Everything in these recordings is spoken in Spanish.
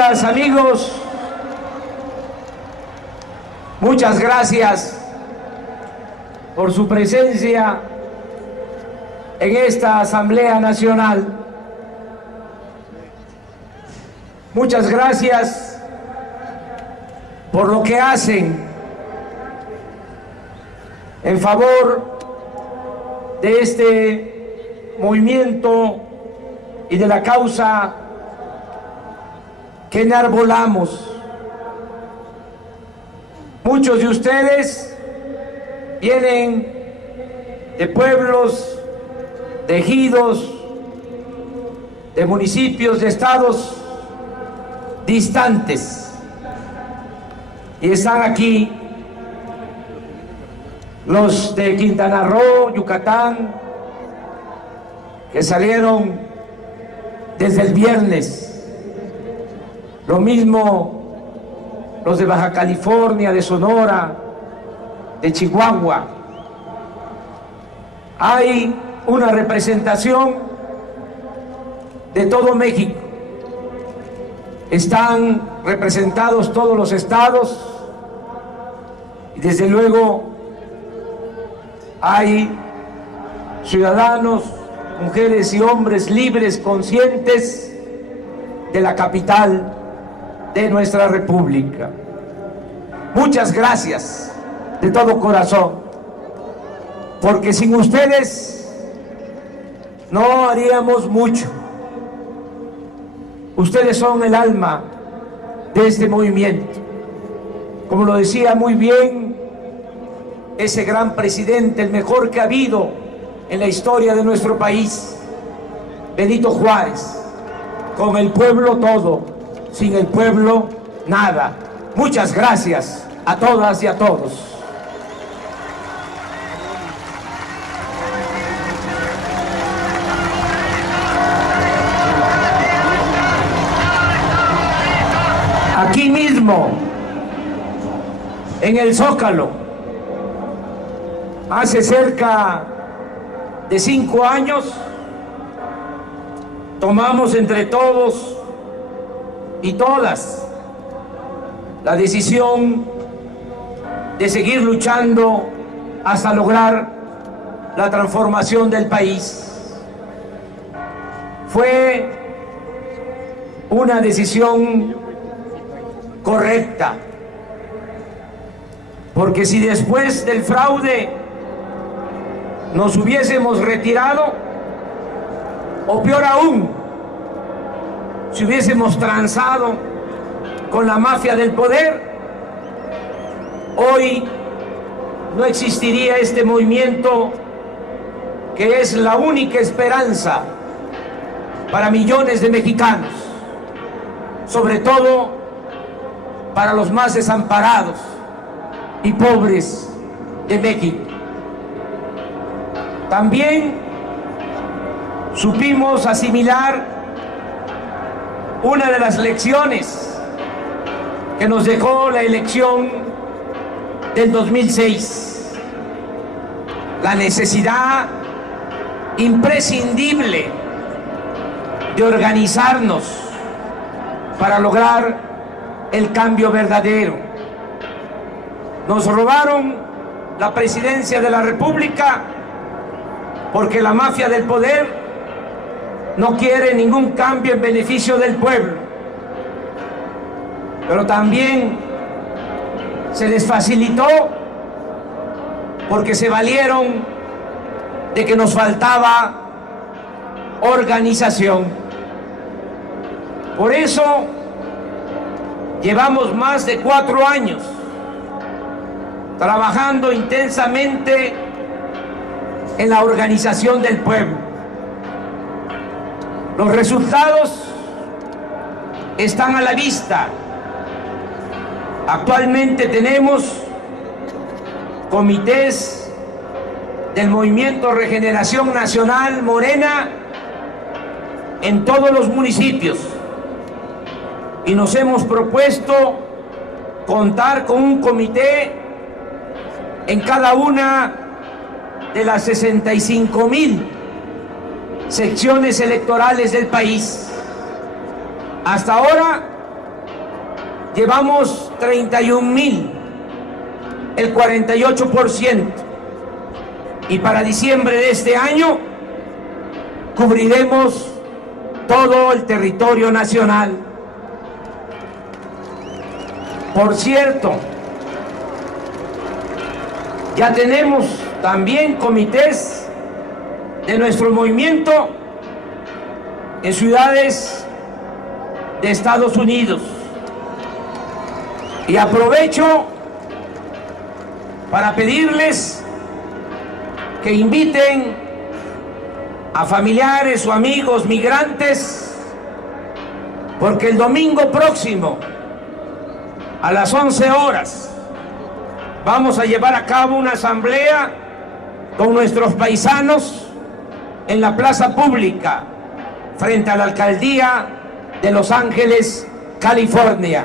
Amigas, amigos, muchas gracias por su presencia en esta Asamblea Nacional. Muchas gracias por lo que hacen en favor de este movimiento y de la causa que enarbolamos. Muchos de ustedes vienen de pueblos, de ejidos, de municipios, de estados distantes, y están aquí los de Quintana Roo, Yucatán, que salieron desde el viernes. Lo mismo los de Baja California, de Sonora, de Chihuahua. Hay una representación de todo México. Están representados todos los estados y desde luego hay ciudadanos, mujeres y hombres libres, conscientes de la capital de nuestra República. Muchas gracias de todo corazón, porque sin ustedes no haríamos mucho. Ustedes son el alma de este movimiento. Como lo decía muy bien ese gran presidente, el mejor que ha habido en la historia de nuestro país, Benito Juárez: con el pueblo todo, sin el pueblo nada. Muchas gracias a todas y a todos. Aquí mismo, en el Zócalo, hace cerca de 5 años, tomamos entre todos y todas la decisión de seguir luchando hasta lograr la transformación del país. Fue una decisión correcta, porque si después del fraude nos hubiésemos retirado, o peor aún, si hubiésemos transado con la mafia del poder, hoy no existiría este movimiento, que es la única esperanza para millones de mexicanos, sobre todo para los más desamparados y pobres de México. También supimos asimilar una de las lecciones que nos dejó la elección del 2006, la necesidad imprescindible de organizarnos para lograr el cambio verdadero. Nos robaron la presidencia de la República porque la mafia del poder no quiere ningún cambio en beneficio del pueblo. Pero también se les facilitó porque se valieron de que nos faltaba organización. Por eso llevamos más de 4 años trabajando intensamente en la organización del pueblo. Los resultados están a la vista. Actualmente tenemos comités del Movimiento Regeneración Nacional Morena en todos los municipios, y nos hemos propuesto contar con un comité en cada una de las 65,000 secciones electorales del país. Hasta ahora llevamos 31,000, el 48%. Y para diciembre de este año cubriremos todo el territorio nacional. Por cierto, ya tenemos también comités de nuestro movimiento en ciudades de Estados Unidos. Y aprovecho para pedirles que inviten a familiares o amigos migrantes, porque el domingo próximo a las 11 horas vamos a llevar a cabo una asamblea con nuestros paisanos en la plaza pública frente a la alcaldía de Los Ángeles, California.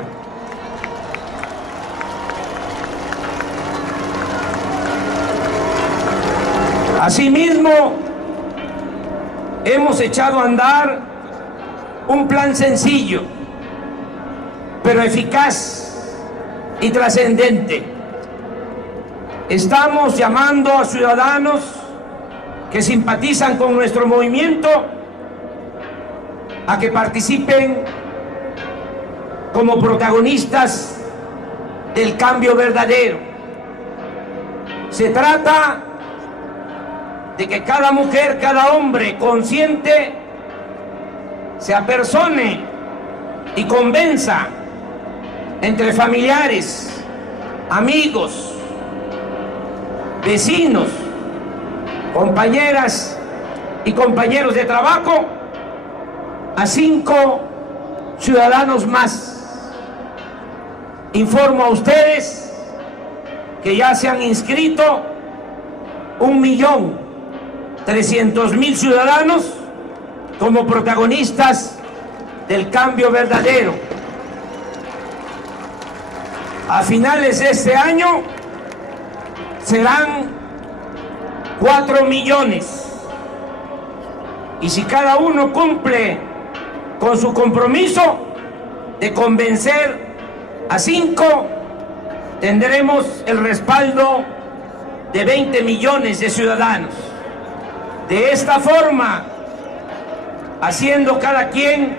Asimismo, hemos echado a andar un plan sencillo, pero eficaz y trascendente. Estamos llamando a ciudadanos que simpatizan con nuestro movimiento a que participen como protagonistas del cambio verdadero. Se trata de que cada mujer, cada hombre consciente se apersone y convenza entre familiares, amigos, vecinos, compañeras y compañeros de trabajo a 5 ciudadanos más. Informo a ustedes que ya se han inscrito 1.300.000 ciudadanos como protagonistas del cambio verdadero. A finales de este año serán 4 millones. Y si cada uno cumple con su compromiso de convencer a 5, tendremos el respaldo de 20 millones de ciudadanos. De esta forma, haciendo cada quien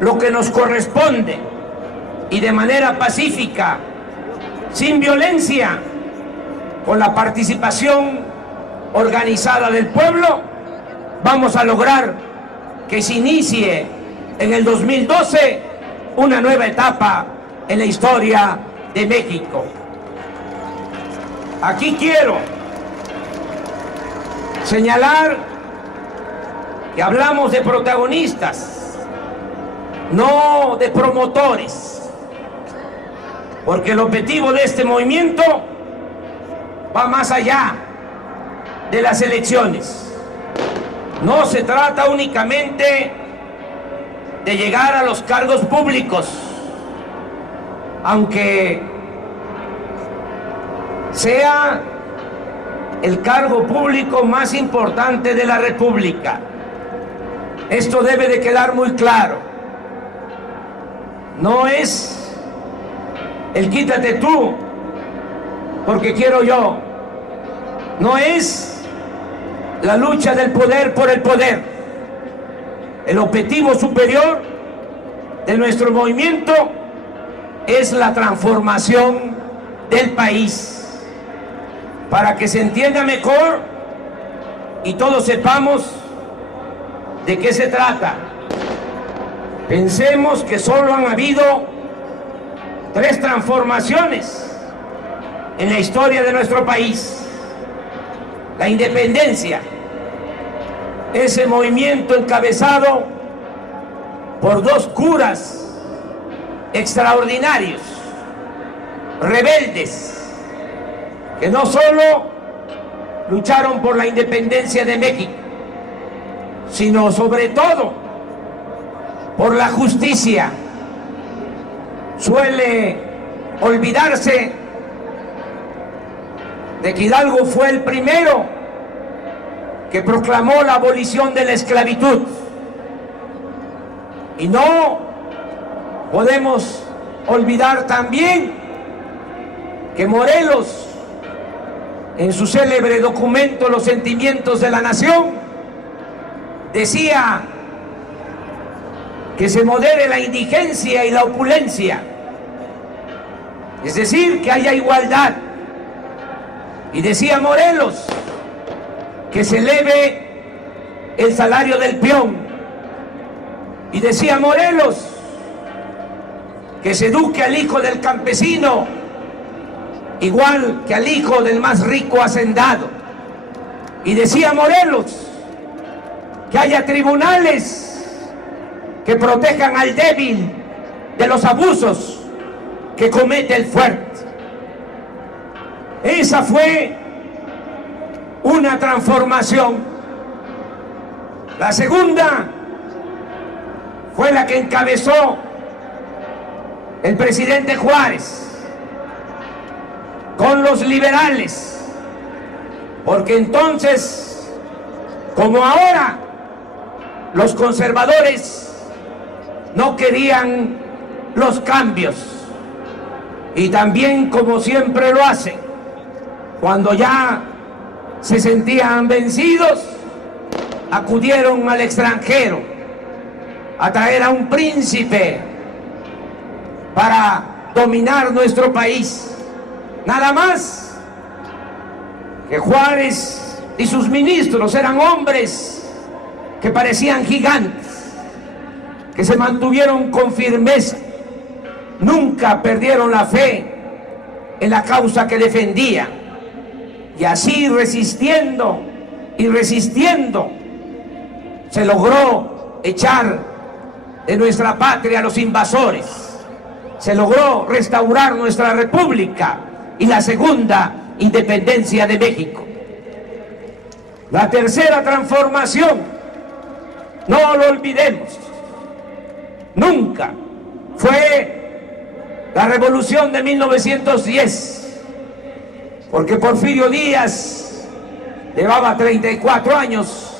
lo que nos corresponde y de manera pacífica, sin violencia, con la participación organizada del pueblo, vamos a lograr que se inicie en el 2012 una nueva etapa en la historia de México. Aquí quiero señalar que hablamos de protagonistas, no de promotores, porque el objetivo de este movimiento va más allá de las elecciones. No se trata únicamente de llegar a los cargos públicos, aunque sea el cargo público más importante de la República. Esto debe de quedar muy claro. No es el quítate tú porque quiero yo. No es la lucha del poder por el poder. El objetivo superior de nuestro movimiento es la transformación del país. Para que se entienda mejor y todos sepamos de qué se trata. Pensemos que solo han habido 3 transformaciones en la historia de nuestro país. La independencia, ese movimiento encabezado por 2 curas extraordinarios, rebeldes, que no solo lucharon por la independencia de México, sino sobre todo por la justicia. Suele olvidarse de que Hidalgo fue el primero que proclamó la abolición de la esclavitud. Y no podemos olvidar también que Morelos, en su célebre documento Los Sentimientos de la Nación, decía que se modere la indigencia y la opulencia, es decir, que haya igualdad. Y decía Morelos que se eleve el salario del peón. Y decía Morelos que se eduque al hijo del campesino igual que al hijo del más rico hacendado. Y decía Morelos que haya tribunales que protejan al débil de los abusos que comete el fuerte. Esa fue una transformación. La segunda fue la que encabezó el presidente Juárez con los liberales, porque entonces, como ahora, los conservadores no querían los cambios, y también, como siempre lo hacen, cuando ya se sentían vencidos, acudieron al extranjero a traer a un príncipe para dominar nuestro país. Nada más que Juárez y sus ministros eran hombres que parecían gigantes, que se mantuvieron con firmeza, nunca perdieron la fe en la causa que defendían, y así resistiendo y resistiendo se logró echar de nuestra patria a los invasores, se logró restaurar nuestra república y la segunda independencia de México. La tercera transformación, no lo olvidemos, nunca, fue la revolución de 1910, porque Porfirio Díaz llevaba 34 años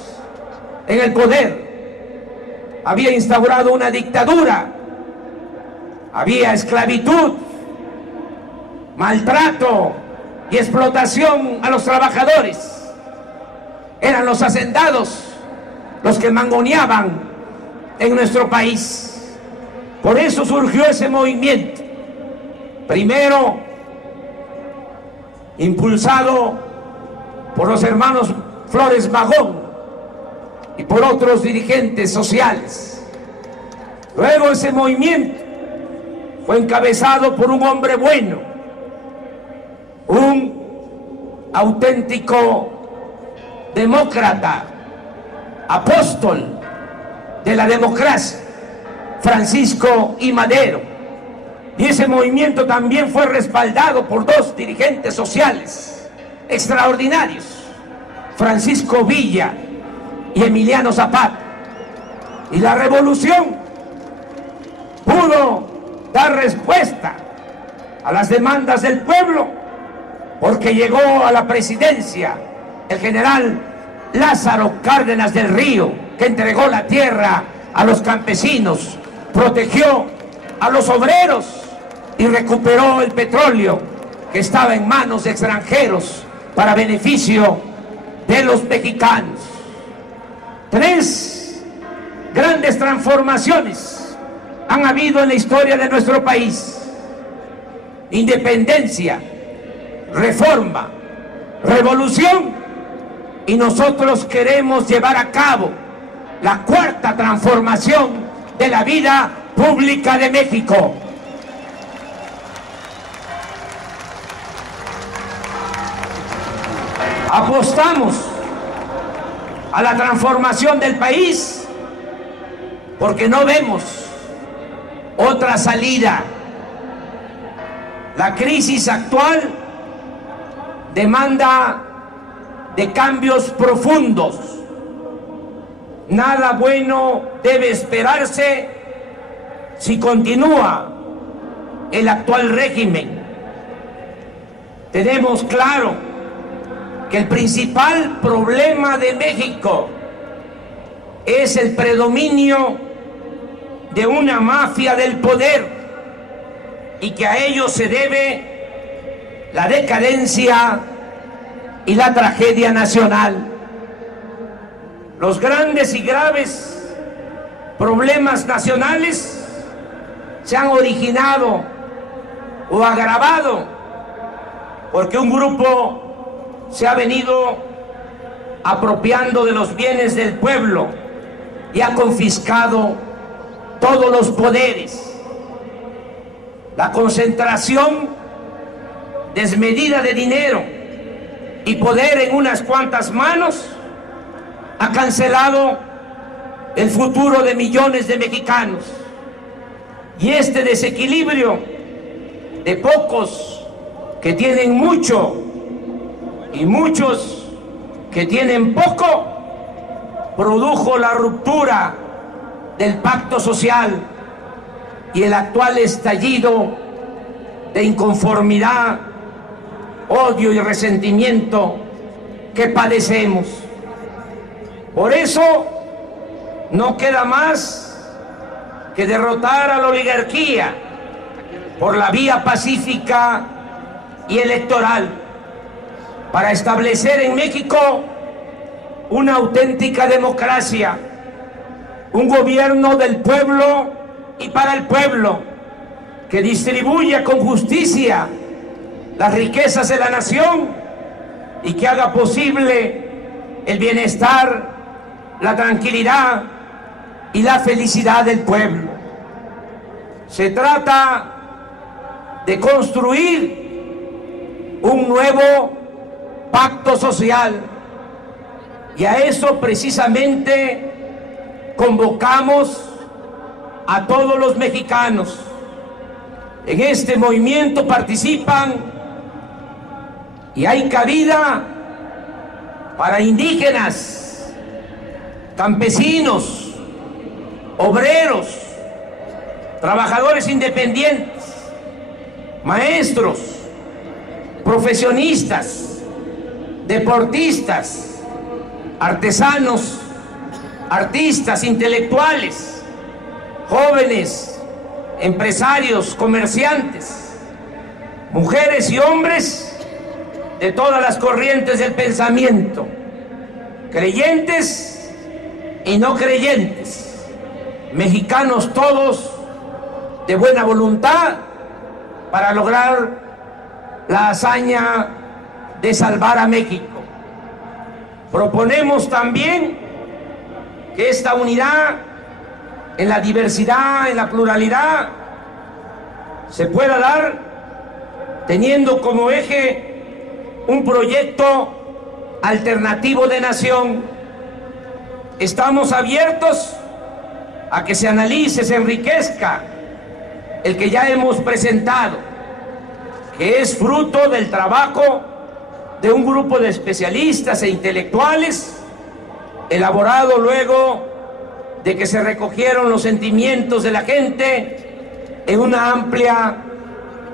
en el poder, había instaurado una dictadura, había esclavitud, maltrato y explotación a los trabajadores. Eran los hacendados los que mangoneaban en nuestro país. Por eso surgió ese movimiento, primero impulsado por los hermanos Flores Magón y por otros dirigentes sociales. Luego ese movimiento fue encabezado por un hombre bueno, un auténtico demócrata, apóstol de la democracia, Francisco I. Madero. Y ese movimiento también fue respaldado por dos dirigentes sociales extraordinarios, Francisco Villa y Emiliano Zapata. Y la revolución pudo dar respuesta a las demandas del pueblo, porque llegó a la presidencia el general Lázaro Cárdenas del Río, que entregó la tierra a los campesinos, protegió a los obreros y recuperó el petróleo que estaba en manos de extranjeros para beneficio de los mexicanos. Tres grandes transformaciones han habido en la historia de nuestro país: independencia, reforma, revolución, y nosotros queremos llevar a cabo la cuarta transformación de la vida pública de México. Apostamos a la transformación del país porque no vemos otra salida. La crisis actual demanda de cambios profundos. Nada bueno debe esperarse si continúa el actual régimen. Tenemos claro que el principal problema de México es el predominio de una mafia del poder y que a ello se debe la decadencia y la tragedia nacional. Los grandes y graves problemas nacionales se han originado o agravado porque un grupo se ha venido apropiando de los bienes del pueblo y ha confiscado todos los poderes. La concentración desmedida de dinero y poder en unas cuantas manos ha cancelado el futuro de millones de mexicanos. Y este desequilibrio de pocos que tienen mucho y muchos que tienen poco produjo la ruptura del pacto social y el actual estallido de inconformidad, odio y resentimiento que padecemos. Por eso no queda más que derrotar a la oligarquía por la vía pacífica y electoral para establecer en México una auténtica democracia, un gobierno del pueblo y para el pueblo, que distribuya con justicia las riquezas de la nación y que haga posible el bienestar, la tranquilidad y la felicidad del pueblo. Se trata de construir un nuevo pacto social y a eso precisamente convocamos a todos los mexicanos. En este movimiento participan y hay cabida para indígenas, campesinos, obreros, trabajadores independientes, maestros, profesionistas, deportistas, artesanos, artistas, intelectuales, jóvenes, empresarios, comerciantes, mujeres y hombres de todas las corrientes del pensamiento, creyentes y no creyentes, mexicanos todos de buena voluntad para lograr la hazaña de salvar a México. Proponemos también que esta unidad en la diversidad, en la pluralidad, se pueda dar teniendo como eje un proyecto alternativo de nación. Estamos abiertos a que se analice, se enriquezca el que ya hemos presentado, que es fruto del trabajo de un grupo de especialistas e intelectuales, elaborado luego de que se recogieron los sentimientos de la gente en una amplia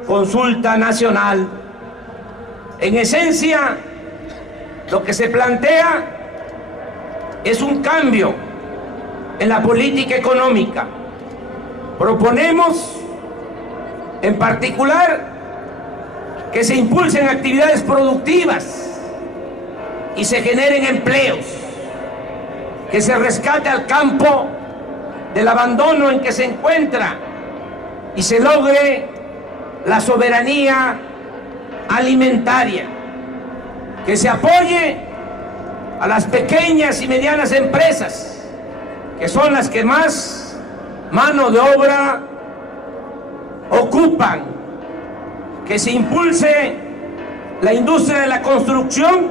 consulta nacional. En esencia, lo que se plantea es un cambio en la política económica. Proponemos, en particular, que se impulsen actividades productivas y se generen empleos, que se rescate al campo del abandono en que se encuentra y se logre la soberanía alimentaria, que se apoye a las pequeñas y medianas empresas, que son las que más mano de obra ocupan, que se impulse la industria de la construcción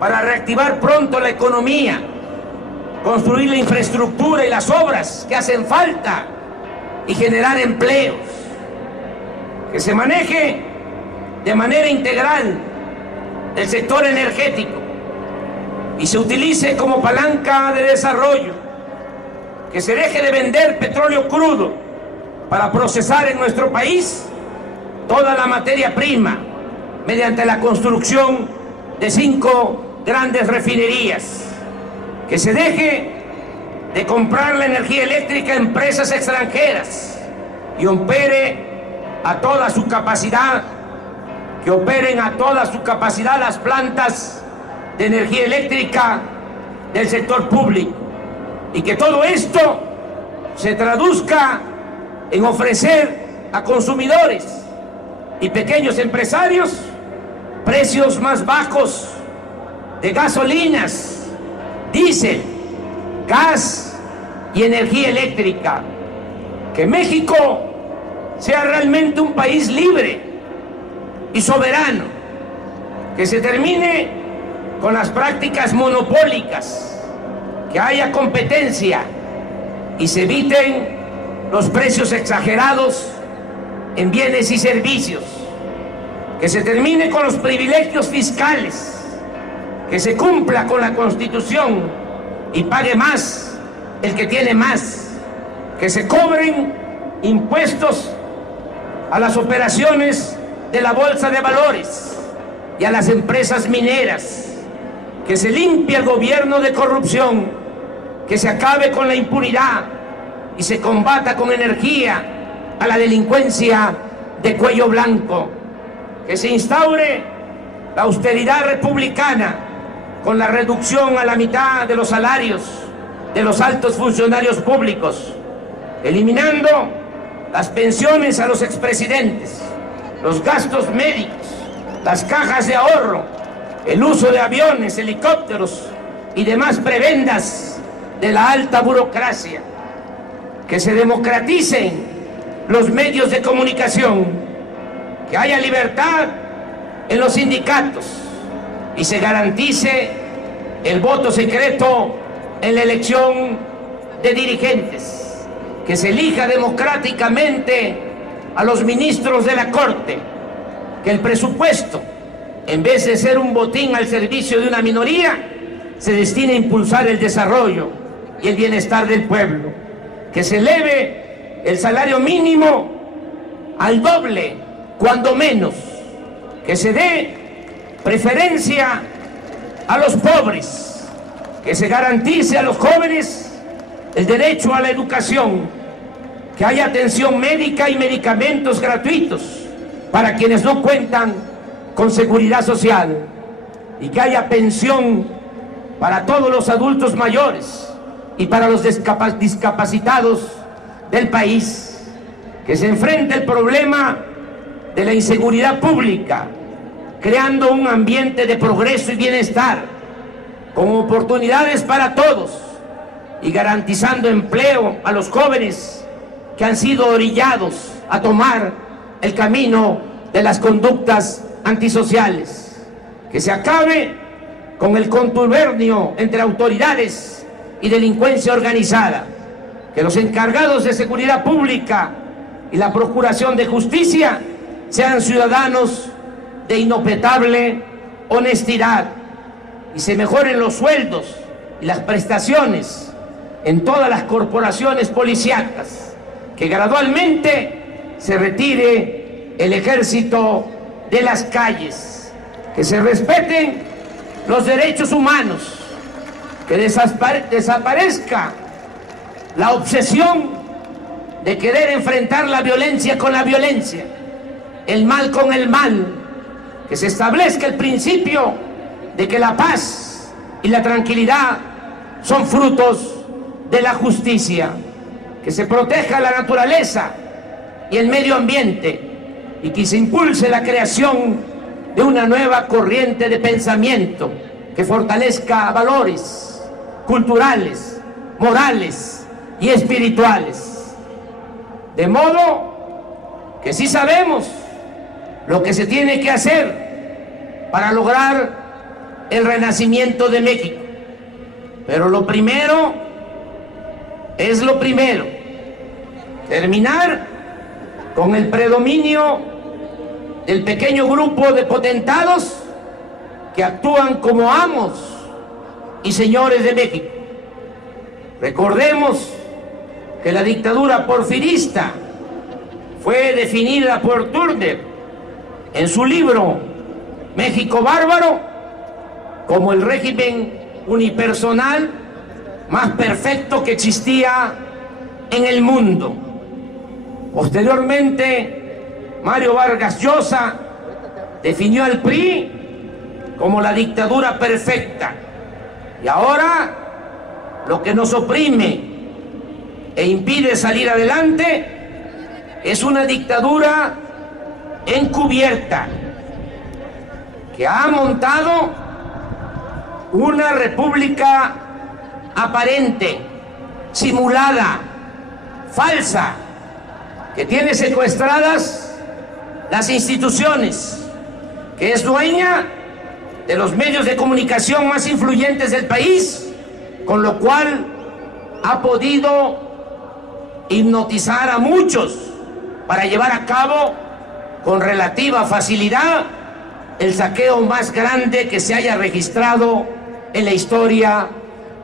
para reactivar pronto la economía, construir la infraestructura y las obras que hacen falta y generar empleos, que se maneje de manera integral el sector energético y se utilice como palanca de desarrollo, que se deje de vender petróleo crudo para procesar en nuestro país toda la materia prima mediante la construcción de 5 grandes refinerías, que se deje de comprar la energía eléctrica a empresas extranjeras y opere a toda su capacidad, que operen a toda su capacidad las plantas de energía eléctrica del sector público, y que todo esto se traduzca en ofrecer a consumidores y pequeños empresarios precios más bajos de gasolinas, diésel, gas y energía eléctrica. Que México sea realmente un país libre y soberano, que se termine con las prácticas monopólicas, que haya competencia y se eviten los precios exagerados en bienes y servicios, que se termine con los privilegios fiscales, que se cumpla con la Constitución y pague más el que tiene más, que se cobren impuestos a las operaciones de la Bolsa de Valores y a las empresas mineras, que se limpie el gobierno de corrupción, que se acabe con la impunidad y se combata con energía a la delincuencia de cuello blanco, que se instaure la austeridad republicana con la reducción a la mitad de los salarios de los altos funcionarios públicos, eliminando las pensiones a los expresidentes, los gastos médicos, las cajas de ahorro, el uso de aviones, helicópteros y demás prebendas de la alta burocracia, que se democraticen los medios de comunicación, que haya libertad en los sindicatos y se garantice el voto secreto en la elección de dirigentes, que se elija democráticamente a los ministros de la Corte, que el presupuesto, en vez de ser un botín al servicio de una minoría, se destine a impulsar el desarrollo y el bienestar del pueblo, que se eleve el salario mínimo al doble, cuando menos, que se dé preferencia a los pobres, que se garantice a los jóvenes el derecho a la educación, que haya atención médica y medicamentos gratuitos para quienes no cuentan con seguridad social, y que haya pensión para todos los adultos mayores y para los discapacitados del país, que se enfrente el problema de la inseguridad pública, creando un ambiente de progreso y bienestar, con oportunidades para todos y garantizando empleo a los jóvenes que han sido orillados a tomar el camino de las conductas antisociales, que se acabe con el contubernio entre autoridades y delincuencia organizada, que los encargados de seguridad pública y la Procuración de Justicia sean ciudadanos de inopetable honestidad y se mejoren los sueldos y las prestaciones en todas las corporaciones policíacas, que gradualmente se retire el ejército de las calles, que se respeten los derechos humanos, que desaparezca la obsesión de querer enfrentar la violencia con la violencia, el mal con el mal, que se establezca el principio de que la paz y la tranquilidad son frutos de la justicia, que se proteja la naturaleza y el medio ambiente y que se impulse la creación de una nueva corriente de pensamiento que fortalezca valores culturales, morales y espirituales. De modo que sí sabemos lo que se tiene que hacer para lograr el renacimiento de México. Pero lo primero es lo primero: terminar con el predominio del pequeño grupo de potentados que actúan como amos y señores de México. Recordemos que la dictadura porfirista fue definida por Turner en su libro México Bárbaro como el régimen unipersonal más perfecto que existía en el mundo. Posteriormente, Mario Vargas Llosa definió al PRI como la dictadura perfecta. Y ahora lo que nos oprime e impide salir adelante es una dictadura encubierta que ha montado una república aparente, simulada, falsa, que tiene secuestradas las instituciones, que es dueña de los medios de comunicación más influyentes del país, con lo cual ha podido hipnotizar a muchos para llevar a cabo con relativa facilidad el saqueo más grande que se haya registrado en la historia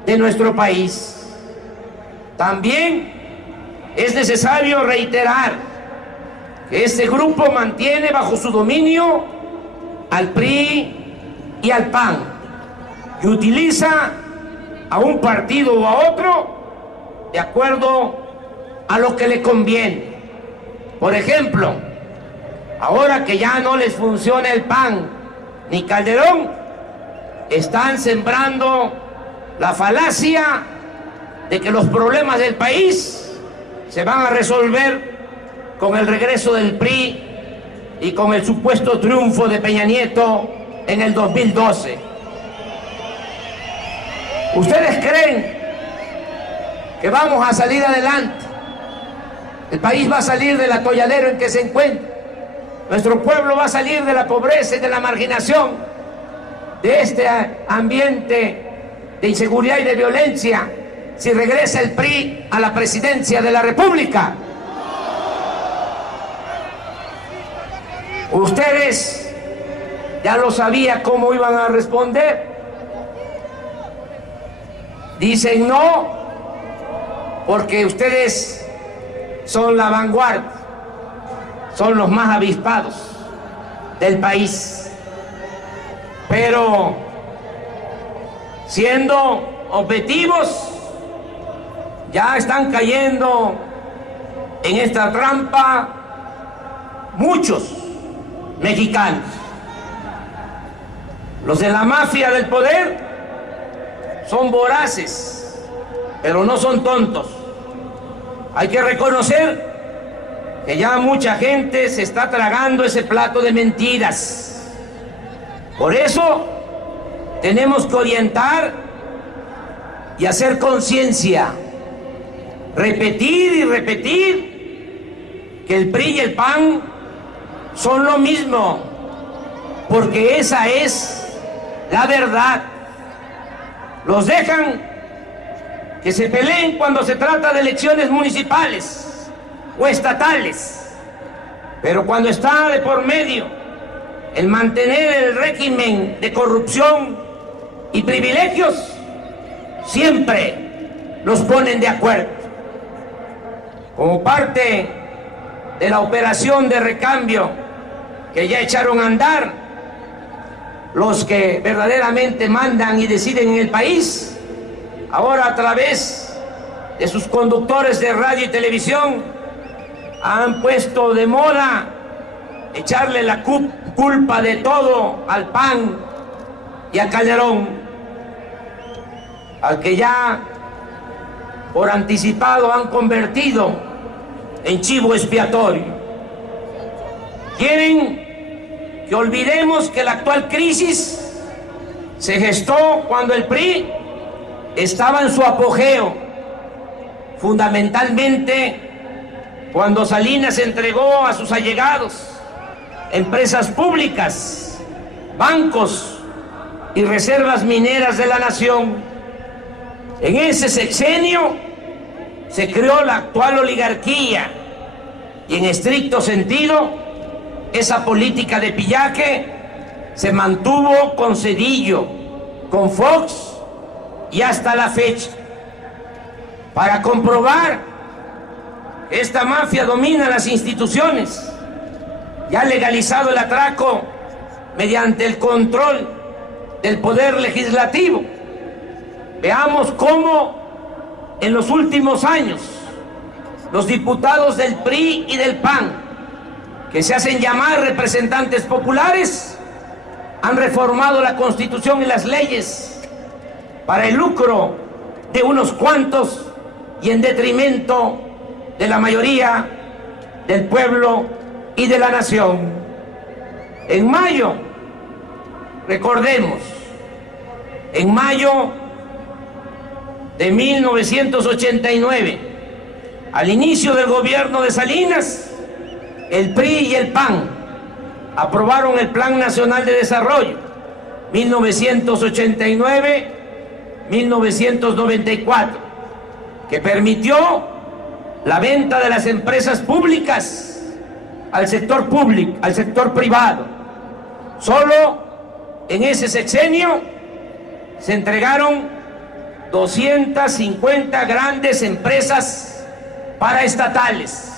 de nuestro país. También es necesario reiterar que este grupo mantiene bajo su dominio al PRI y al PAN y utiliza a un partido o a otro de acuerdo a lo que le conviene. Por ejemplo, ahora que ya no les funciona el PAN ni Calderón, están sembrando la falacia de que los problemas del país se van a resolver con el regreso del PRI y con el supuesto triunfo de Peña Nieto en el 2012. ¿Ustedes creen que vamos a salir adelante? El país va a salir del atolladero en que se encuentra. Nuestro pueblo va a salir de la pobreza y de la marginación, de este ambiente de inseguridad y de violencia, si regresa el PRI a la presidencia de la República. Ustedes ya lo sabían cómo iban a responder. Dicen no, porque ustedes son la vanguardia, son los más avispados del país. Pero siendo objetivos, ya están cayendo en esta trampa muchos mexicanos. Los de la mafia del poder son voraces, pero no son tontos. Hay que reconocer que ya mucha gente se está tragando ese plato de mentiras. Por eso tenemos que orientar y hacer conciencia, repetir y repetir que el PRI y el PAN son lo mismo, porque esa es la verdad. Los dejan que se peleen cuando se trata de elecciones municipales o estatales, pero cuando está de por medio el mantener el régimen de corrupción y privilegios, siempre los ponen de acuerdo. Como parte de la operación de recambio que ya echaron a andar los que verdaderamente mandan y deciden en el país, ahora a través de sus conductores de radio y televisión han puesto de moda echarle la culpa de todo al PAN y a Calderón, al que ya por anticipado han convertido en chivo expiatorio. Quieren que olvidemos que la actual crisis se gestó cuando el PRI estaba en su apogeo, fundamentalmente cuando Salinas entregó a sus allegados empresas públicas, bancos y reservas mineras de la nación. En ese sexenio se creó la actual oligarquía y en estricto sentido esa política de pillaje se mantuvo con Zedillo, con Fox y hasta la fecha. Para comprobar que esta mafia domina las instituciones y ha legalizado el atraco mediante el control del poder legislativo, veamos cómo en los últimos años los diputados del PRI y del PAN que se hacen llamar representantes populares, han reformado la Constitución y las leyes para el lucro de unos cuantos y en detrimento de la mayoría del pueblo y de la nación. En mayo, recordemos, en mayo de 1989, al inicio del gobierno de Salinas, el PRI y el PAN aprobaron el Plan Nacional de Desarrollo 1989-1994, que permitió la venta de las empresas públicas al sector público, al sector privado. Solo en ese sexenio se entregaron 250 grandes empresas paraestatales.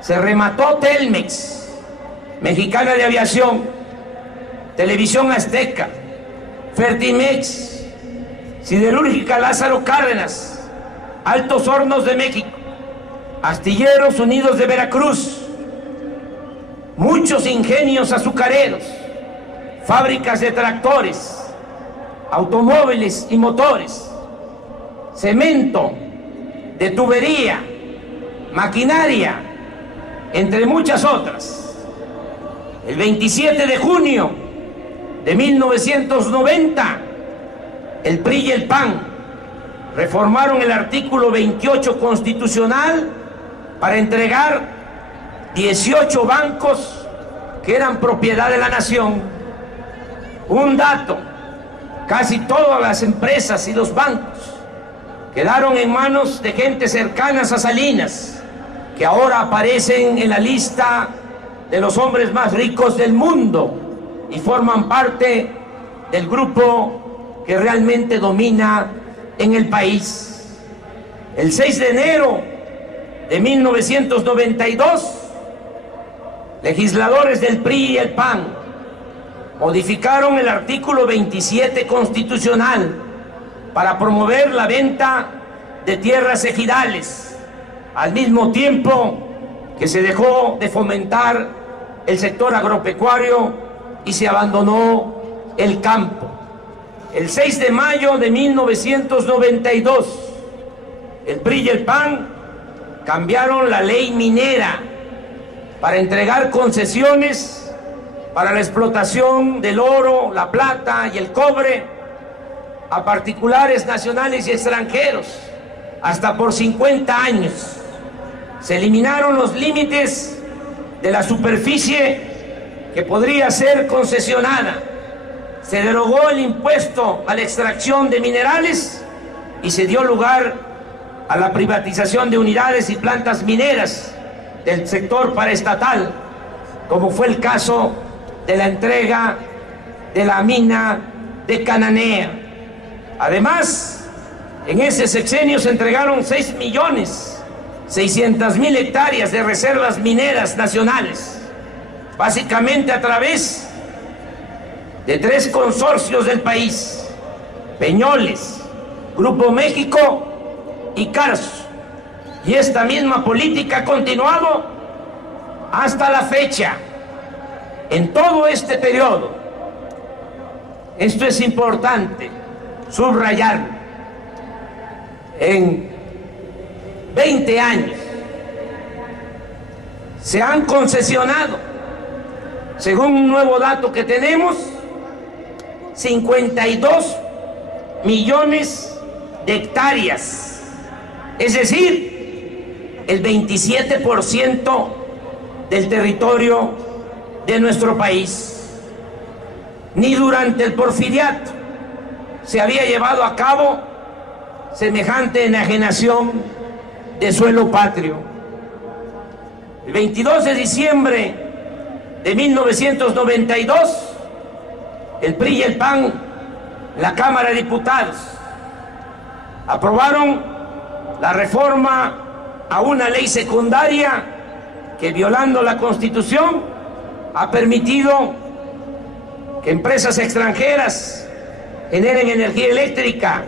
Se remató Telmex, Mexicana de Aviación, Televisión Azteca, Fertimex, Siderúrgica Lázaro Cárdenas, Altos Hornos de México, Astilleros Unidos de Veracruz, muchos ingenios azucareros, fábricas de tractores, automóviles y motores, cemento, de tubería, maquinaria, entre muchas otras. El 27 de junio de 1990, el PRI y el PAN reformaron el artículo 28 constitucional para entregar 18 bancos que eran propiedad de la nación. Un dato: casi todas las empresas y los bancos quedaron en manos de gente cercanas a Salinas, que ahora aparecen en la lista de los hombres más ricos del mundo y forman parte del grupo que realmente domina en el país. El 6 de enero de 1992, legisladores del PRI y el PAN modificaron el artículo 27 constitucional para promover la venta de tierras ejidales, al mismo tiempo que se dejó de fomentar el sector agropecuario y se abandonó el campo. El 6 de mayo de 1992, el PRI y el PAN cambiaron la ley minera para entregar concesiones para la explotación del oro, la plata y el cobre a particulares nacionales y extranjeros, hasta por 50 años. Se eliminaron los límites de la superficie que podría ser concesionada. Se derogó el impuesto a la extracción de minerales y se dio lugar a la privatización de unidades y plantas mineras del sector paraestatal, como fue el caso de la entrega de la mina de Cananea. Además, en ese sexenio se entregaron 6.600.000 hectáreas de reservas mineras nacionales, básicamente a través de 3 consorcios del país: Peñoles, Grupo México y Carso. Y esta misma política ha continuado hasta la fecha, en todo este periodo. Esto es importante subrayarlo. En 20 años se han concesionado, según un nuevo dato que tenemos, 52 millones de hectáreas, es decir, el 27% del territorio de nuestro país. Ni durante el porfiriato se había llevado a cabo semejante enajenación de suelo patrio. El 22 de diciembre de 1992, el PRI y el PAN, la Cámara de Diputados, aprobaron la reforma a una ley secundaria que, violando la Constitución, ha permitido que empresas extranjeras generen energía eléctrica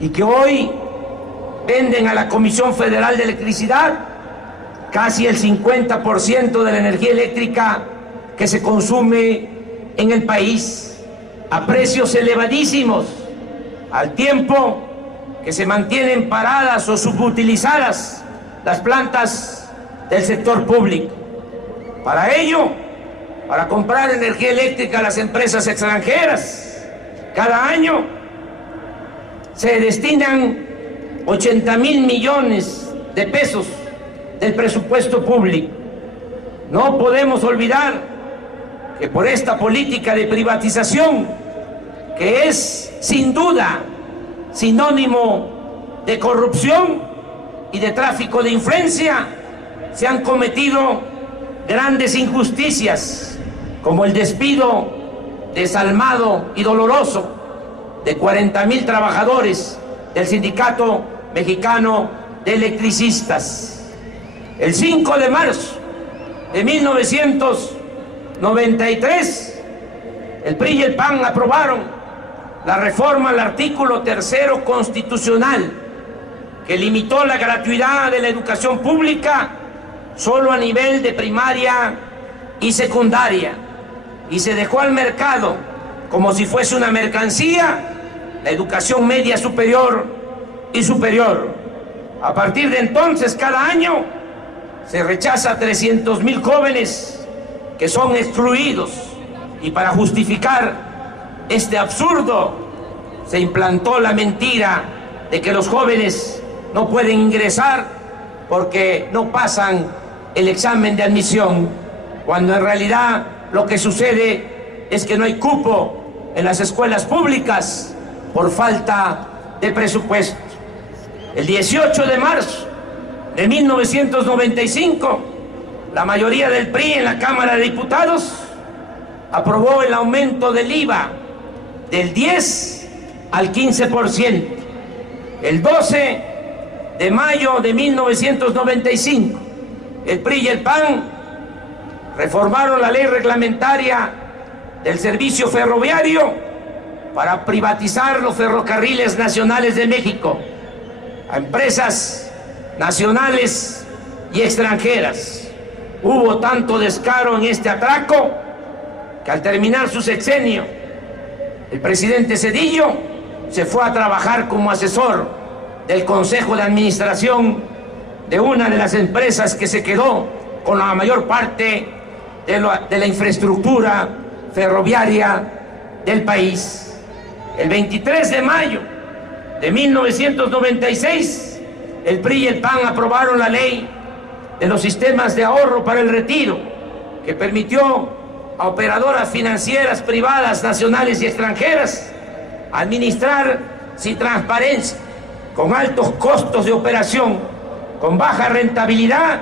y que hoy venden a la Comisión Federal de Electricidad casi el 50% de la energía eléctrica que se consume en el país a precios elevadísimos, al tiempo que se mantienen paradas o subutilizadas las plantas del sector público. Para ello, para comprar energía eléctrica a las empresas extranjeras, cada año se destinan 80,000 millones de pesos del presupuesto público. No podemos olvidar que por esta política de privatización, que es sin duda sinónimo de corrupción y de tráfico de influencia, se han cometido grandes injusticias, como el despido desalmado y doloroso de 40,000 trabajadores del Sindicato Mexicano de Electricistas. El 5 de marzo de 1993, el PRI y el PAN aprobaron la reforma al artículo 3º constitucional, que limitó la gratuidad de la educación pública solo a nivel de primaria y secundaria, y se dejó al mercado, como si fuese una mercancía, la educación media superior y superior. A partir de entonces, cada año se rechaza a 300,000 jóvenes que son excluidos, y para justificar este absurdo se implantó la mentira de que los jóvenes no pueden ingresar porque no pasan el examen de admisión, cuando en realidad lo que sucede es que no hay cupo en las escuelas públicas por falta de presupuesto. El 18 de marzo de 1995, la mayoría del PRI en la Cámara de Diputados aprobó el aumento del IVA del 10 al 15%. El 12 de mayo de 1995, el PRI y el PAN reformaron la ley reglamentaria del servicio ferroviario para privatizar los ferrocarriles nacionales de México a empresas nacionales y extranjeras. Hubo tanto descaro en este atraco que al terminar su sexenio, el presidente Zedillo se fue a trabajar como asesor del Consejo de Administración de una de las empresas que se quedó con la mayor parte de la infraestructura ferroviaria del país. El 23 de mayo de 1996, el PRI y el PAN aprobaron la ley de los sistemas de ahorro para el retiro, que permitió a operadoras financieras privadas, nacionales y extranjeras administrar sin transparencia, con altos costos de operación, con baja rentabilidad,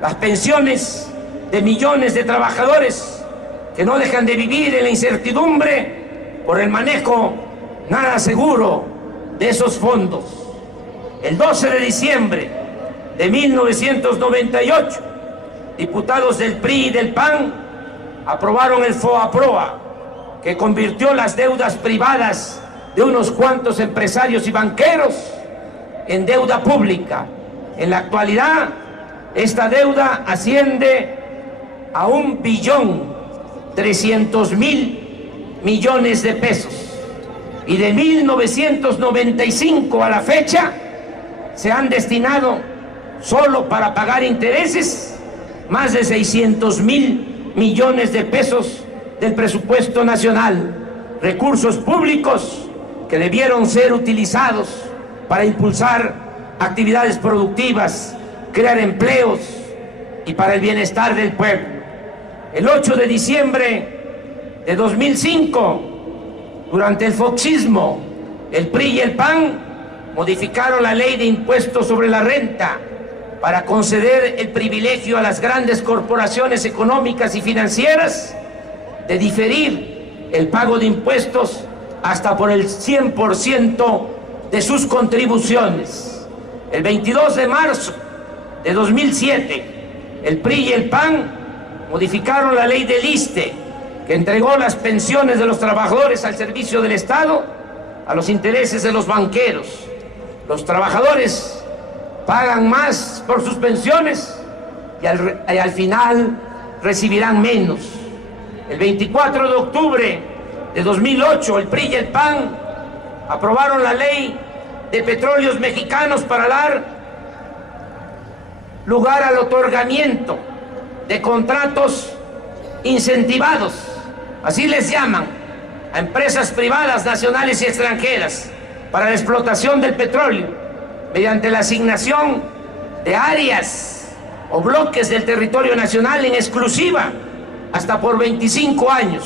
las pensiones de millones de trabajadores que no dejan de vivir en la incertidumbre por el manejo nada seguro de esos fondos. El 12 de diciembre de 1998, diputados del PRI y del PAN aprobaron el FOAPROA, que convirtió las deudas privadas de unos cuantos empresarios y banqueros en deuda pública. En la actualidad, esta deuda asciende a 1.300.000 millones de pesos. Y de 1995 a la fecha, se han destinado solo para pagar intereses más de 600.000 millones de pesos del presupuesto nacional, recursos públicos que debieron ser utilizados para impulsar actividades productivas, crear empleos y para el bienestar del pueblo. El 8 de diciembre de 2005, durante el foxismo, el PRI y el PAN modificaron la ley de impuestos sobre la renta para conceder el privilegio a las grandes corporaciones económicas y financieras de diferir el pago de impuestos hasta por el 100% de sus contribuciones. El 22 de marzo de 2007, el PRI y el PAN modificaron la ley del ISSSTE, que entregó las pensiones de los trabajadores al servicio del Estado a los intereses de los banqueros. Los trabajadores pagan más por sus pensiones y al final recibirán menos. El 24 de octubre de 2008, el PRI y el PAN aprobaron la ley de petróleos mexicanos para dar lugar al otorgamiento de contratos incentivados, así les llaman, a empresas privadas, nacionales y extranjeras para la explotación del petróleo, mediante la asignación de áreas o bloques del territorio nacional en exclusiva, hasta por 25 años.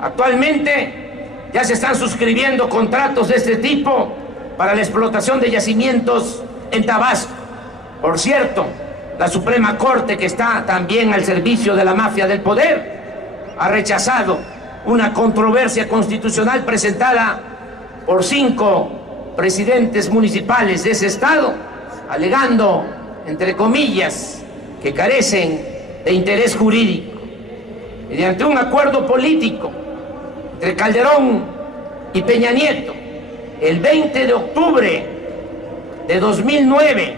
Actualmente ya se están suscribiendo contratos de este tipo para la explotación de yacimientos en Tabasco. Por cierto, la Suprema Corte, que está también al servicio de la mafia del poder, ha rechazado una controversia constitucional presentada por 5 presidentes municipales de ese estado, alegando, entre comillas, que carecen de interés jurídico. Mediante un acuerdo político entre Calderón y Peña Nieto, el 20 de octubre de 2009,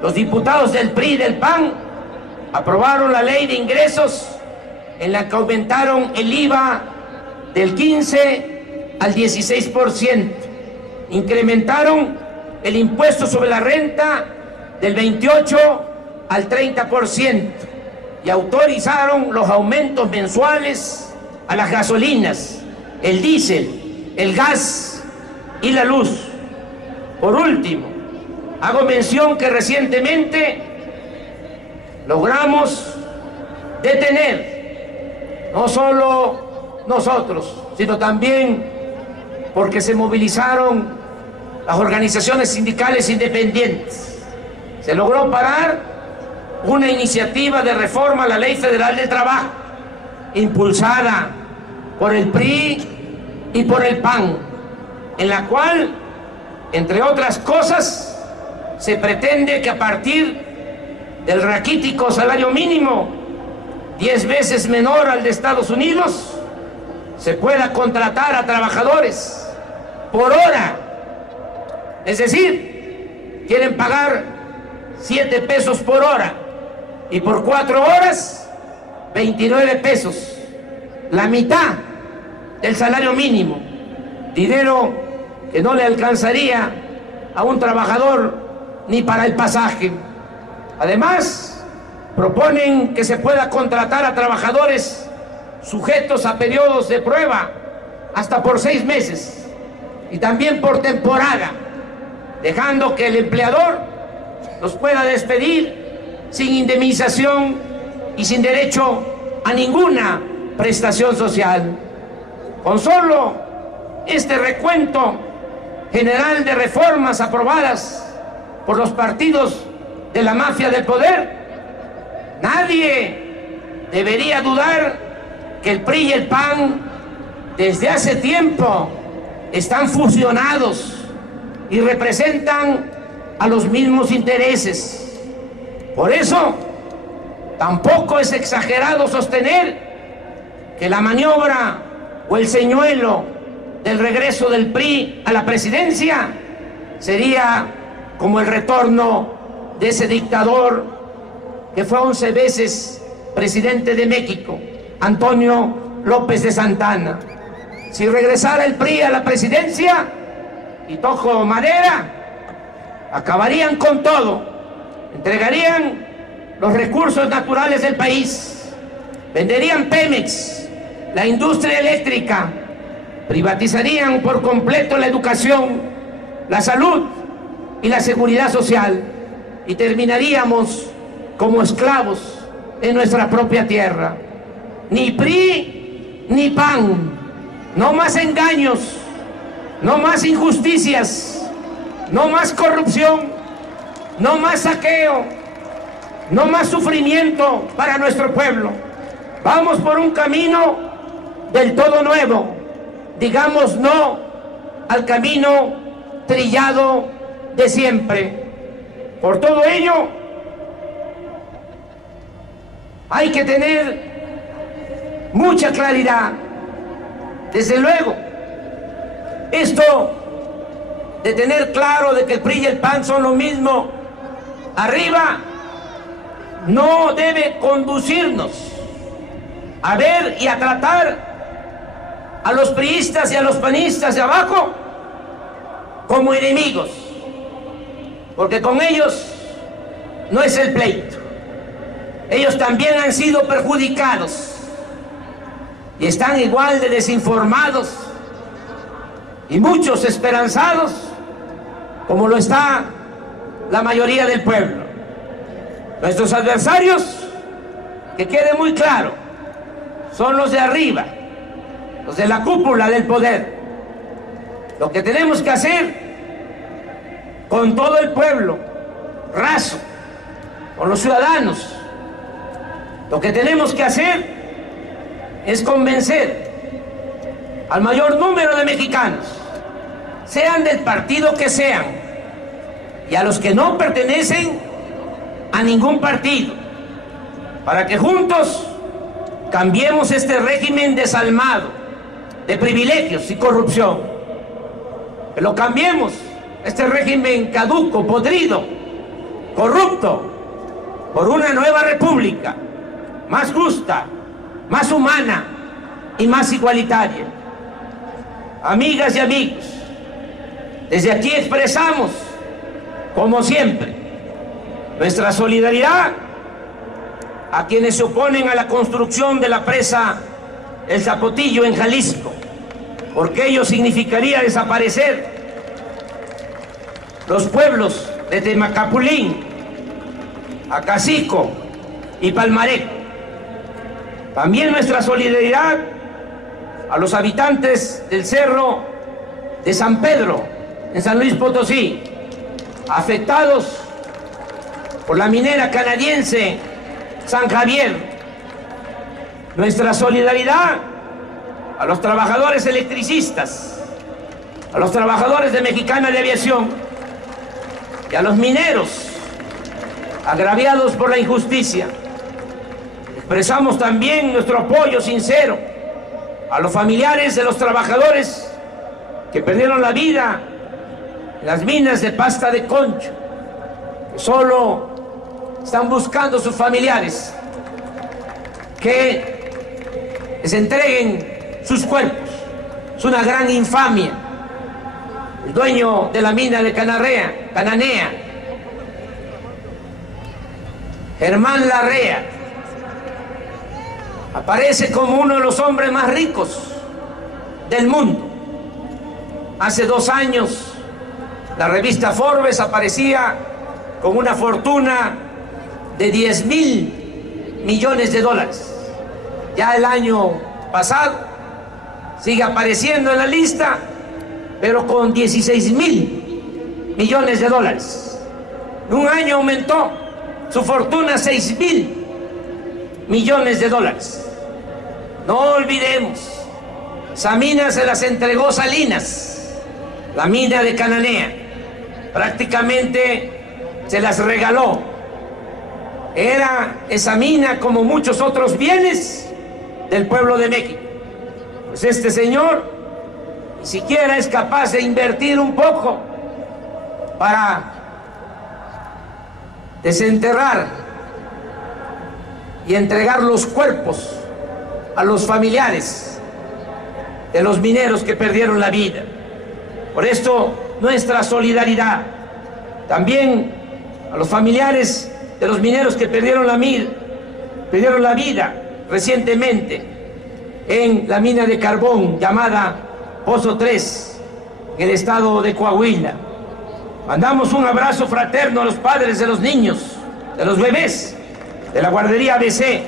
los diputados del PRI y del PAN aprobaron la ley de ingresos en la que aumentaron el IVA del 15 al 16%, incrementaron el impuesto sobre la renta del 28 al 30% y autorizaron los aumentos mensuales a las gasolinas, el diésel, el gas y la luz. Por último, hago mención que recientemente logramos detener, no solo nosotros, sino también porque se movilizaron las organizaciones sindicales independientes, se logró parar una iniciativa de reforma a la Ley Federal del Trabajo, impulsada por el PRI y por el PAN, en la cual, entre otras cosas, se pretende que a partir del raquítico salario mínimo, 10 veces menor al de Estados Unidos, se pueda contratar a trabajadores por hora. Es decir, quieren pagar 7 pesos por hora y por 4 horas 29 pesos, la mitad del salario mínimo, dinero que no le alcanzaría a un trabajador ni para el pasaje. Además, proponen que se pueda contratar a trabajadores sujetos a periodos de prueba hasta por 6 meses y también por temporada, dejando que el empleador los pueda despedir sin indemnización y sin derecho a ninguna prestación social. Con solo este recuento general de reformas aprobadas por los partidos de la mafia del poder, nadie debería dudar que el PRI y el PAN desde hace tiempo están fusionados y representan a los mismos intereses. Por eso, tampoco es exagerado sostener que la maniobra o el señuelo del regreso del PRI a la presidencia sería como el retorno de ese dictador que fue 11 veces presidente de México, Antonio López de Santana. Si regresara el PRI a la presidencia y toco madera, acabarían con todo, entregarían los recursos naturales del país, venderían Pemex, la industria eléctrica, privatizarían por completo la educación, la salud y la seguridad social y terminaríamos como esclavos en nuestra propia tierra. Ni PRI ni PAN, no más engaños, no más injusticias, no más corrupción, no más saqueo, no más sufrimiento para nuestro pueblo. Vamos por un camino del todo nuevo. Digamos no al camino trillado de siempre. Por todo ello, hay que tener mucha claridad. Desde luego, esto de tener claro de que el PRI y el PAN son lo mismo arriba, no debe conducirnos a ver y a tratar a los priistas y a los panistas de abajo como enemigos, porque con ellos no es el pleito. Ellos también han sido perjudicados y están igual de desinformados y muchos esperanzados como lo está la mayoría del pueblo. Nuestros adversarios, que quede muy claro, son los de arriba, los de la cúpula del poder. Lo que tenemos que hacer con todo el pueblo raso, con los ciudadanos, lo que tenemos que hacer es convencer al mayor número de mexicanos, sean del partido que sean, y a los que no pertenecen a ningún partido, para que juntos cambiemos este régimen desalmado de privilegios y corrupción. Que lo cambiemos, este régimen caduco, podrido, corrupto, por una nueva república más justa, más humana y más igualitaria. Amigas y amigos, desde aquí expresamos, como siempre, nuestra solidaridad a quienes se oponen a la construcción de la presa El Zapotillo en Jalisco, porque ello significaría desaparecer los pueblos de Temacapulín, Acacico y Palmarejo. También nuestra solidaridad a los habitantes del Cerro de San Pedro, en San Luis Potosí, afectados por la minera canadiense San Javier. Nuestra solidaridad a los trabajadores electricistas, a los trabajadores de Mexicana de Aviación y a los mineros agraviados por la injusticia. Expresamos también nuestro apoyo sincero a los familiares de los trabajadores que perdieron la vida en las minas de pasta de concho, que solo están buscando sus familiares que les entreguen sus cuerpos. Es una gran infamia. El dueño de la mina de Cananea, Germán Larrea, aparece como uno de los hombres más ricos del mundo. Hace 2 años la revista Forbes aparecía con una fortuna de 10.000 millones de dólares. Ya el año pasado sigue apareciendo en la lista, pero con 16.000 millones de dólares. En un año aumentó su fortuna a 6.000 millones de dólares. No olvidemos, esa mina se las entregó Salinas, la mina de Cananea, prácticamente se las regaló. Era esa mina, como muchos otros bienes del pueblo de México. Pues este señor ni siquiera es capaz de invertir un poco para desenterrar y entregar los cuerpos a los familiares de los mineros que perdieron la vida. Por esto, nuestra solidaridad también a los familiares de los mineros que perdieron la vida recientemente en la mina de carbón llamada Pozo 3, en el estado de Coahuila. Mandamos un abrazo fraterno a los padres de los niños, de los bebés, de la guardería ABC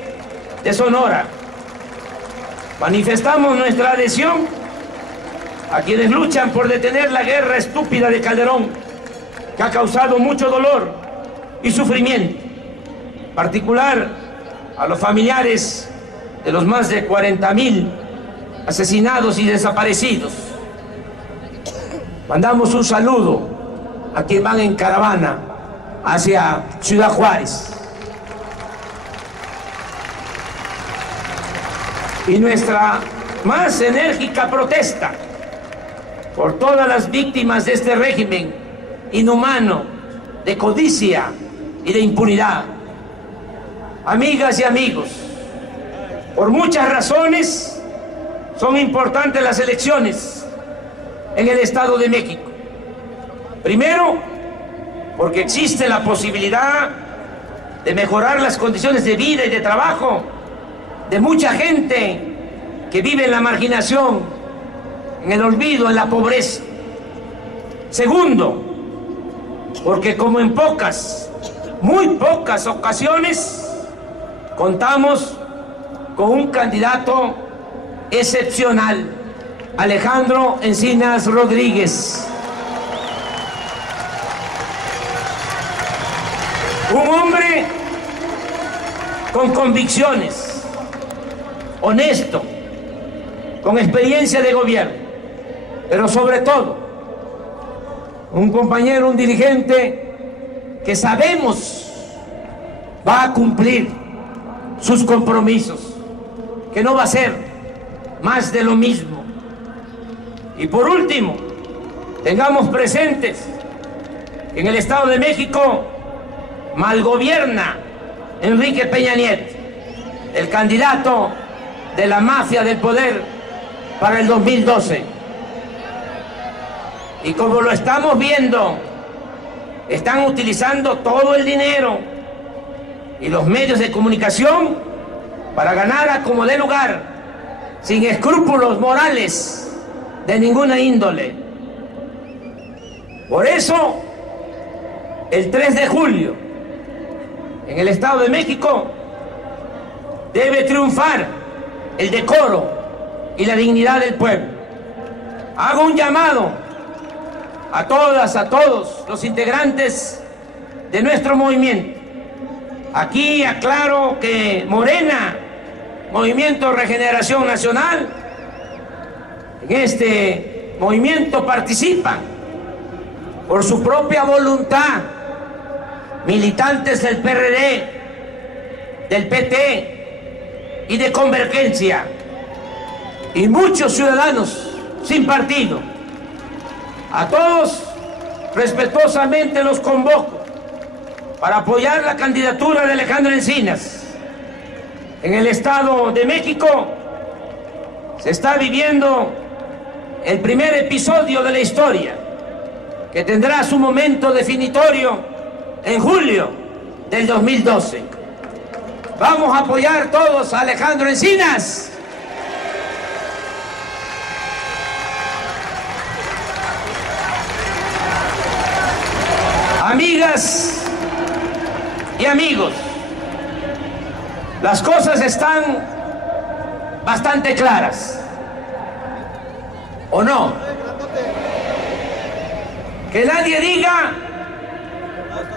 de Sonora. Manifestamos nuestra adhesión a quienes luchan por detener la guerra estúpida de Calderón, que ha causado mucho dolor y sufrimiento, en particular a los familiares de los más de 40.000 asesinados y desaparecidos. Mandamos un saludo a quienes van en caravana hacia Ciudad Juárez. Y nuestra más enérgica protesta por todas las víctimas de este régimen inhumano, de codicia y de impunidad. Amigas y amigos, por muchas razones son importantes las elecciones en el Estado de México. Primero, porque existe la posibilidad de mejorar las condiciones de vida y de trabajo de mucha gente que vive en la marginación, en el olvido, en la pobreza. Segundo, porque como en muy pocas ocasiones, contamos con un candidato excepcional, Alejandro Encinas Rodríguez. Un hombre con convicciones, honesto, con experiencia de gobierno, pero sobre todo, un compañero, un dirigente que sabemos va a cumplir sus compromisos, que no va a ser más de lo mismo. Y por último, tengamos presentes que en el Estado de México malgobierna Enrique Peña Nieto, el candidato de la mafia del poder para el 2012. Y como lo estamos viendo, están utilizando todo el dinero y los medios de comunicación para ganar a como dé lugar, sin escrúpulos morales de ninguna índole. Por eso, el 3 de julio, en el Estado de México, debe triunfar el decoro y la dignidad del pueblo. Hago un llamado a todas, a todos los integrantes de nuestro movimiento. Aquí aclaro que Morena, Movimiento Regeneración Nacional, en este movimiento participan por su propia voluntad militantes del PRD, del PT y de Convergencia, y muchos ciudadanos sin partido. A todos respetuosamente los convoco para apoyar la candidatura de Alejandro Encinas. En el Estado de México se está viviendo el primer episodio de la historia, que tendrá su momento definitorio en julio del 2012. Vamos a apoyar todos a Alejandro Encinas. Amigas y amigos, las cosas están bastante claras, ¿o no? Que nadie diga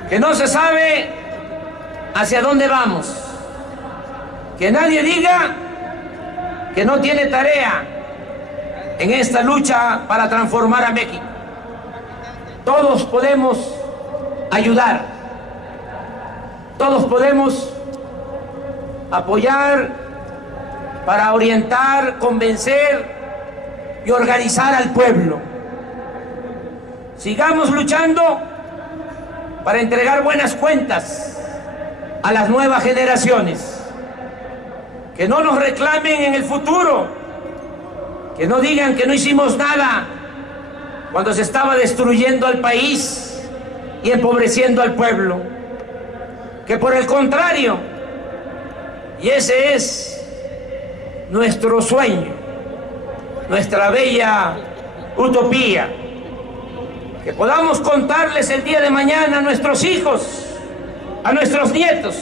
que no se sabe hacia dónde vamos. Que nadie diga que no tiene tarea en esta lucha para transformar a México. Todos podemos ayudar. Todos podemos apoyar para orientar, convencer y organizar al pueblo. Sigamos luchando para entregar buenas cuentas a las nuevas generaciones. Que no nos reclamen en el futuro, que no digan que no hicimos nada cuando se estaba destruyendo al país y empobreciendo al pueblo. Que por el contrario, y ese es nuestro sueño, nuestra bella utopía, que podamos contarles el día de mañana a nuestros hijos, a nuestros nietos,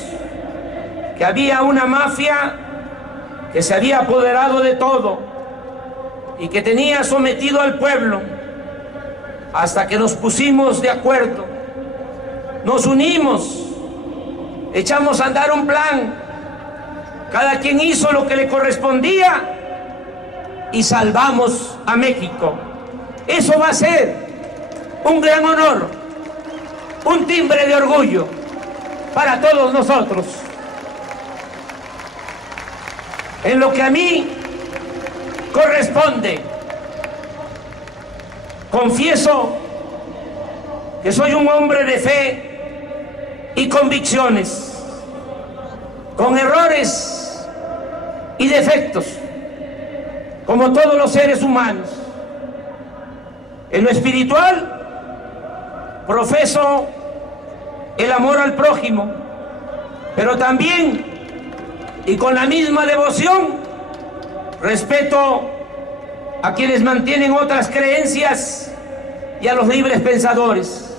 que había una mafia que se había apoderado de todo y que tenía sometido al pueblo, hasta que nos pusimos de acuerdo, nos unimos, echamos a andar un plan, cada quien hizo lo que le correspondía y salvamos a México. Eso va a ser un gran honor, un timbre de orgullo para todos nosotros. En lo que a mí corresponde, confieso que soy un hombre de fe y convicciones. con errores y defectos, como todos los seres humanos. En lo espiritual, profeso el amor al prójimo, pero también, y con la misma devoción, respeto a quienes mantienen otras creencias y a los libres pensadores.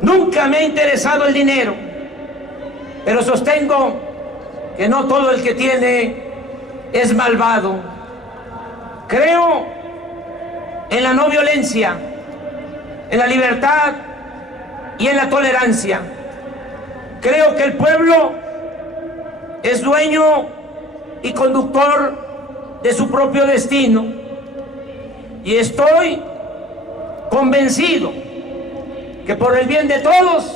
Nunca me ha interesado el dinero, pero sostengo que no todo el que tiene es malvado. Creo en la no violencia, en la libertad y en la tolerancia. Creo que el pueblo es dueño y conductor de su propio destino, y estoy convencido que por el bien de todos,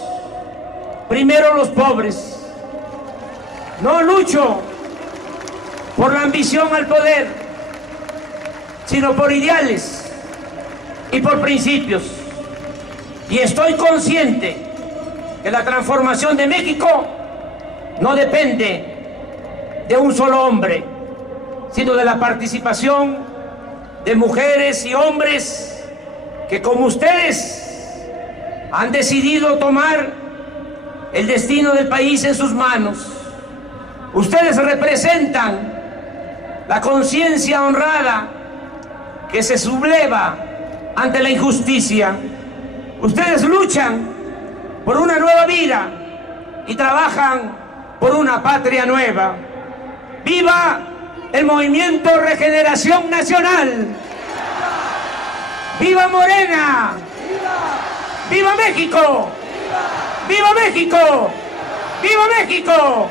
primero los pobres. No lucho por la ambición al poder, sino por ideales y por principios. Y estoy consciente que la transformación de México no depende de un solo hombre, sino de la participación de mujeres y hombres que, como ustedes, han decidido tomar el destino del país en sus manos. Ustedes representan la conciencia honrada que se subleva ante la injusticia. Ustedes luchan por una nueva vida y trabajan por una patria nueva. ¡Viva el Movimiento Regeneración Nacional! ¡Viva Morena! ¡Viva México! ¡Viva México! ¡Viva México!